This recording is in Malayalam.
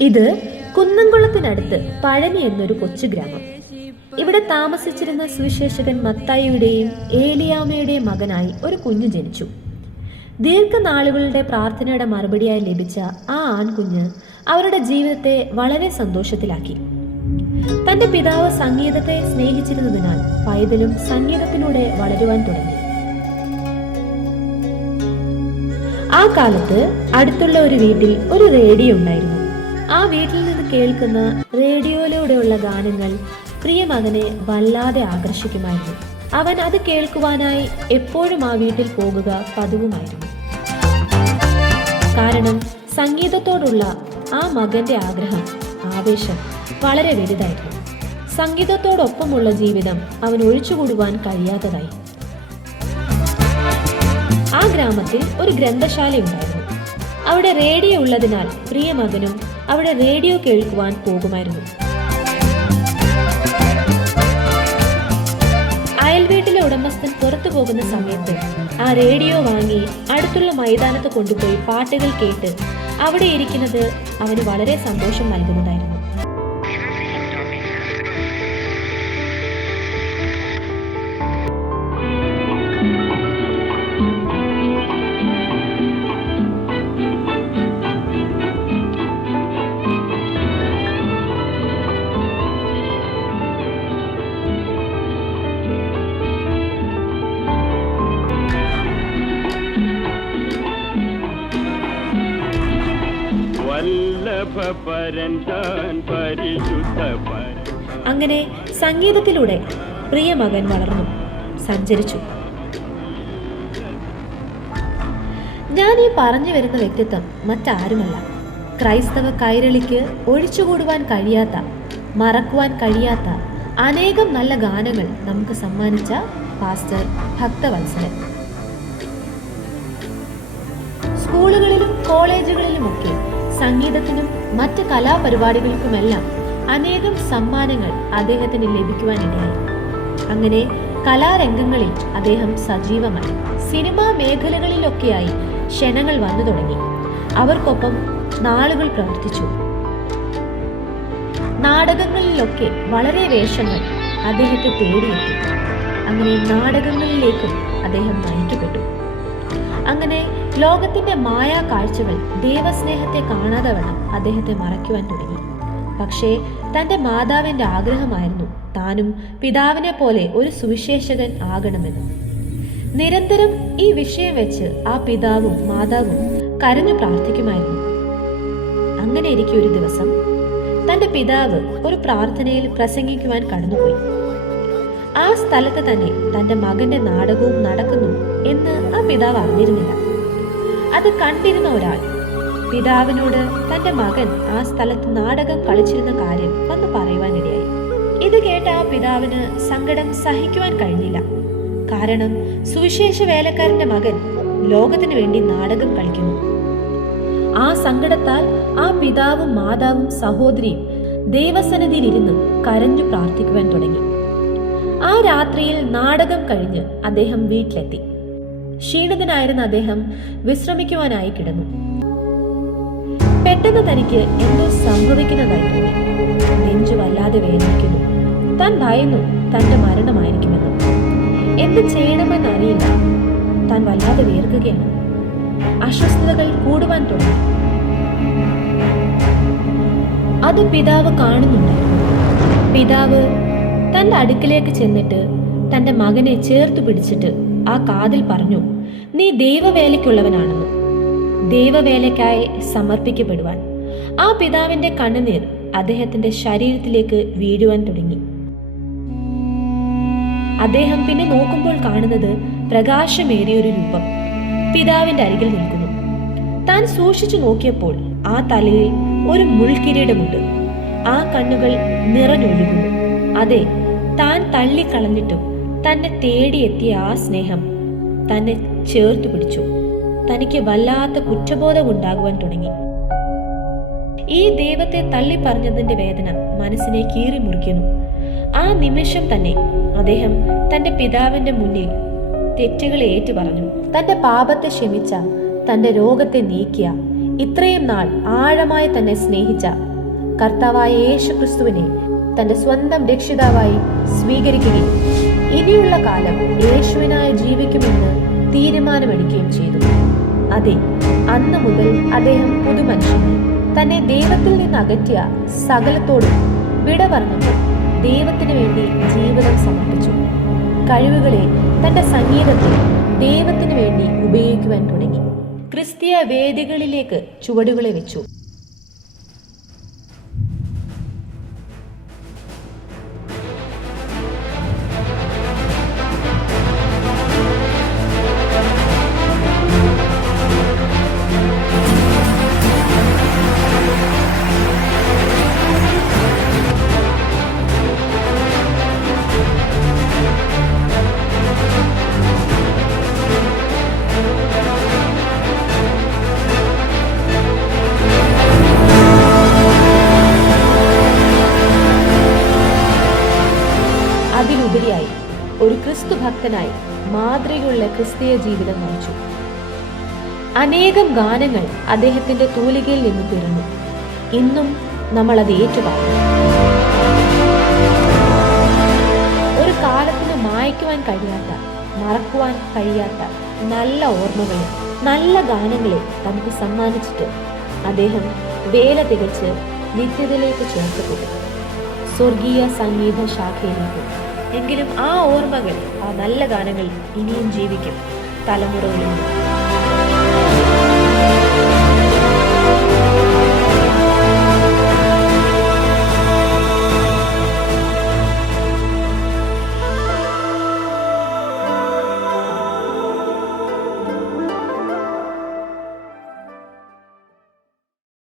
ഇത് കുന്നംകുളത്തിനടുത്ത് പഴനി എന്നൊരു കൊച്ചു ഗ്രാമം. ഇവിടെ താമസിച്ചിരുന്ന സുവിശേഷകൻ മത്തായിയുടെയും ഏലിയാമ്മയുടെയും മകനായി ഒരു കുഞ്ഞു ജനിച്ചു. ദീർഘനാളുകളുടെ പ്രാർത്ഥനയുടെ മറുപടിയായി ലഭിച്ച ആ ആൺകുഞ്ഞ് അവരുടെ ജീവിതത്തെ വളരെ സന്തോഷത്തിലാക്കി. തന്റെ പിതാവ് സംഗീതത്തെ സ്നേഹിച്ചിരുന്നതിനാൽ പൈതലും സംഗീതത്തിലൂടെ വളരുവാൻ തുടങ്ങി. ആ കാലത്ത് അടുത്തുള്ള ഒരു വീട്ടിൽ ഒരു റേഡിയോ ഉണ്ടായിരുന്നു. ആ വീട്ടിൽ നിന്ന് കേൾക്കുന്ന റേഡിയോയിലൂടെയുള്ള ഗാനങ്ങൾ പ്രിയ മകനെ വല്ലാതെ ആകർഷിക്കുമായിരുന്നു. അവൻ അത് കേൾക്കുവാനായി എപ്പോഴും ആ വീട്ടിൽ പോകുക പതിവുമായിരുന്നു. കാരണം സംഗീതത്തോടുള്ള ആ മകന്റെ ആഗ്രഹം, ആവേശം വളരെ വലുതായിരുന്നു. സംഗീതത്തോടൊപ്പമുള്ള ജീവിതം അവൻ ഒഴിച്ചുകൂടുവാൻ കഴിയാത്തതായി. ആ ഗ്രാമത്തിൽ ഒരു ഗ്രന്ഥശാലയുണ്ടായിരുന്നു. അവിടെ റേഡിയോ ഉള്ളതിനാൽ പ്രിയ മകനും അവിടെ റേഡിയോ കേൾക്കുവാൻ പോകുമായിരുന്നു. അയൽവീട്ടിലെ ഉടമസ്ഥൻ പുറത്തു പോകുന്ന സമയത്ത് ആ റേഡിയോ വാങ്ങി അടുത്തുള്ള മൈതാനത്ത് കൊണ്ടുപോയി പാട്ടുകൾ കേട്ട് അവിടെ ഇരിക്കുന്നത് അവന് വളരെ സന്തോഷം നൽകുന്നതായിരുന്നു. അങ്ങനെ സംഗീതത്തിലൂടെ പ്രിയ മകൻ വളർന്നു, സഞ്ചരിച്ചു. ഞാൻ ഈ പറഞ്ഞു വരുന്ന വ്യക്തിത്വം മറ്റാരുമല്ല, ക്രൈസ്തവ കൈരളിക്ക് ഒഴിച്ചുകൂടുവാൻ കഴിയാത്ത, മറക്കുവാൻ കഴിയാത്ത അനേകം നല്ല ഗാനങ്ങൾ നമുക്ക് സമ്മാനിച്ച പാസ്റ്റർ ഭക്തവത്സലൻ. സ്കൂളുകളിലും കോളേജുകളിലുമൊക്കെ സംഗീതത്തിനും മറ്റ് കലാപരിപാടികൾക്കുമെല്ലാം അനേകം സമ്മാനങ്ങൾ അദ്ദേഹത്തിന് ലഭിക്കുവാനിടയായി. അങ്ങനെ കലാരംഗങ്ങളിൽ അദ്ദേഹം സജീവമായി. സിനിമാ മേഖലകളിലൊക്കെയായി ക്ഷണങ്ങൾ വന്നു തുടങ്ങി. അവർക്കൊപ്പം നാളുകൾ പ്രവർത്തിച്ചു. നാടകങ്ങളിലൊക്കെ വളരെ വേഷങ്ങൾ അദ്ദേഹത്തെ തേടിയെത്തി. അങ്ങനെ നാടകങ്ങളിലേക്കും അദ്ദേഹം നയിക്കപ്പെട്ടു. അങ്ങനെ ലോകത്തിന്റെ മായാ കാഴ്ചകൾ ദൈവസ്നേഹത്തെ കാണാതെ വണ്ണം അദ്ദേഹത്തെ മറയ്ക്കുവാൻ തുടങ്ങി. പക്ഷേ തന്റെ മാതാവിന്റെ ആഗ്രഹമായിരുന്നു താനും പിതാവിനെ പോലെ ഒരു സുവിശേഷകൻ ആകണമെന്ന്. നിരന്തരം ഈ വിഷയം വെച്ച് ആ പിതാവും മാതാവും കരഞ്ഞു പ്രാർത്ഥിക്കുമായിരുന്നു. അങ്ങനെ ഇരിക്കെ ഒരു ദിവസം തന്റെ പിതാവ് ഒരു പ്രാർത്ഥനയിൽ പ്രസംഗിക്കുവാൻ കടന്നുപോയി. ആ സ്ഥലത്ത് തന്നെ തന്റെ മകന്റെ നാടകവും നടക്കുന്നു എന്ന് ആ പിതാവ് അറിഞ്ഞിരുന്നില്ല. അത് കണ്ടിരുന്ന ഒരാൾ പിതാവിനോട് തന്റെ മകൻ ആ സ്ഥലത്ത് നാടകം കളിച്ചിരുന്ന കാര്യം വന്ന് പറയുവാനിടയായി. ഇത് കേട്ട ആ പിതാവിന് സങ്കടം സഹിക്കുവാൻ കഴിഞ്ഞില്ല. കാരണം സുവിശേഷ വേലക്കാരന്റെ മകൻ ലോകത്തിനു വേണ്ടി നാടകം കളിക്കുന്നു. ആ സങ്കടത്താൽ ആ പിതാവും മാതാവും സഹോദരിയും ദൈവസന്നിധിയിലിരുന്ന് കരഞ്ഞു പ്രാർത്ഥിക്കുവാൻ തുടങ്ങി. ആ രാത്രിയിൽ നാടകം കഴിഞ്ഞ് അദ്ദേഹം വീട്ടിലെത്തി. ക്ഷീണിതനായിരുന്ന അദ്ദേഹം വിശ്രമിക്കുവാനായി കിടന്നു. പെട്ടെന്ന് തനിക്ക് എന്തോ സംഭവിക്കുന്നതായി തോന്നി. നെഞ്ചു വല്ലാതെ വേദനിക്കുന്നു. താൻ ഭയന്നു തന്റെ മരണമായിരിക്കുമെന്ന്. എന്ത് ചെയ്യണമെന്നറിയില്ല. താൻ വല്ലാതെ വേർക്കുകയാണ്. അസ്വസ്ഥതകൾ കൂടുവാൻ തുടങ്ങി. അത് പിതാവ് കാണുന്നുണ്ടായിരുന്നു. പിതാവ് തന്റെ അടുക്കിലേക്ക് ചെന്നിട്ട് തന്റെ മകനെ ചേർത്തു പിടിച്ചിട്ട് ആ കാതിൽ പറഞ്ഞു, നീ ദൈവവേലയ്ക്കുള്ളവനാണെന്ന്, ദൈവവേലയ്ക്കായി സമർപ്പിക്കപ്പെടുവാൻ. ആ പിതാവിന്റെ കണ്ണുനീർ അദ്ദേഹത്തിന്റെ ശരീരത്തിലേക്ക് വീഴുവാൻ തുടങ്ങി. അദ്ദേഹം പിന്നെ നോക്കുമ്പോൾ കാണുന്നത് പ്രകാശമേറിയൊരു രൂപം പിതാവിന്റെ അരികിൽ നിൽക്കുന്നു. താൻ സൂക്ഷിച്ചു നോക്കിയപ്പോൾ ആ തലയിൽ ഒരു മുൾക്കിരീടമുണ്ട്. ആ കണ്ണുകൾ നിറഞ്ഞൊഴുകുന്നു. അതെ, താൻ തള്ളിക്കളഞ്ഞിട്ടും തന്നെ തേടിയെത്തിയ ആ സ്നേഹം തന്നെ ചേർത്തു പിടിച്ചു. തനിക്ക് വല്ലാത്ത കുറ്റബോധം ഉണ്ടാകുവാൻ തുടങ്ങി. ഈ ദൈവത്തെ തള്ളി പറഞ്ഞതിന്റെ വേദന മനസ്സിനെ കീറി മുറിക്കുന്നു. ആ നിമിഷം തന്നെ അദ്ദേഹം തന്റെ പിതാവിന്റെ മുന്നിൽ തെറ്റുകളെ ഏറ്റു പറഞ്ഞു. തന്റെ പാപത്തെ ക്ഷമിച്ച, തന്റെ രോഗത്തെ നീക്കിയ ഇത്രയും നാൾ ആഴമായി തന്നെ സ്നേഹിച്ച കർത്താവായ യേശുക്രിസ്തുവിനെ തന്റെ സ്വന്തം രക്ഷിതാവായി സ്വീകരിക്കുകയും ഇനിയുള്ള കാലം യേശുവിനായി ജീവിക്കുമെന്ന് തീരുമാനമെടുക്കുകയും ചെയ്തു. അതെ, അന്ന് മുതൽ അദ്ദേഹം പുതുമനുഷ്യനായി. തന്നെ ദൈവത്തിൽ നിന്ന് അകറ്റിയ സകലത്തോടും വിട പറഞ്ഞപ്പോൾ ദൈവത്തിന് വേണ്ടി ജീവിതം സമർപ്പിച്ചു. കഴിവുകളെ, തന്റെ സംഗീതത്തെ ദൈവത്തിന് വേണ്ടി ഉപയോഗിക്കുവാൻ തുടങ്ങി. ക്രിസ്തീയ വേദികളിലേക്ക് ചുവടുകളെ വെച്ചു. അതിലുപരിയായി ഒരു ക്രിസ്തു ഭക്തനായി മാതൃകയുള്ള ക്രിസ്തീയ ജീവിതം നയിച്ചു. അനേകം ഗാനങ്ങൾ അദ്ദേഹത്തിന്റെ തൂലികയിൽ നിന്ന് പിറന്നു. ഇന്നും നമ്മൾ അത് ഏറ്റുപാടുന്നു. ഒരു കാലത്തിന് മായ്ക്കുവാൻ കഴിയാത്ത, മറക്കുവാൻ കഴിയാത്ത നല്ല ഓർമ്മകളെ, നല്ല ഗാനങ്ങളെ നമുക്ക് സമ്മാനിച്ചിട്ട് അദ്ദേഹം വേല തികച്ച് നിത്യതയിലേക്ക് ചേർക്കപ്പെട്ടു, സ്വർഗീയ സംഗീത ശാഖയിലേക്ക്. എങ്കിലും ആ ഓർമ്മകൾ, ആ നല്ല ഗാനങ്ങൾ ഇനിയും ജീവിക്കും തലമുറകളിൽ.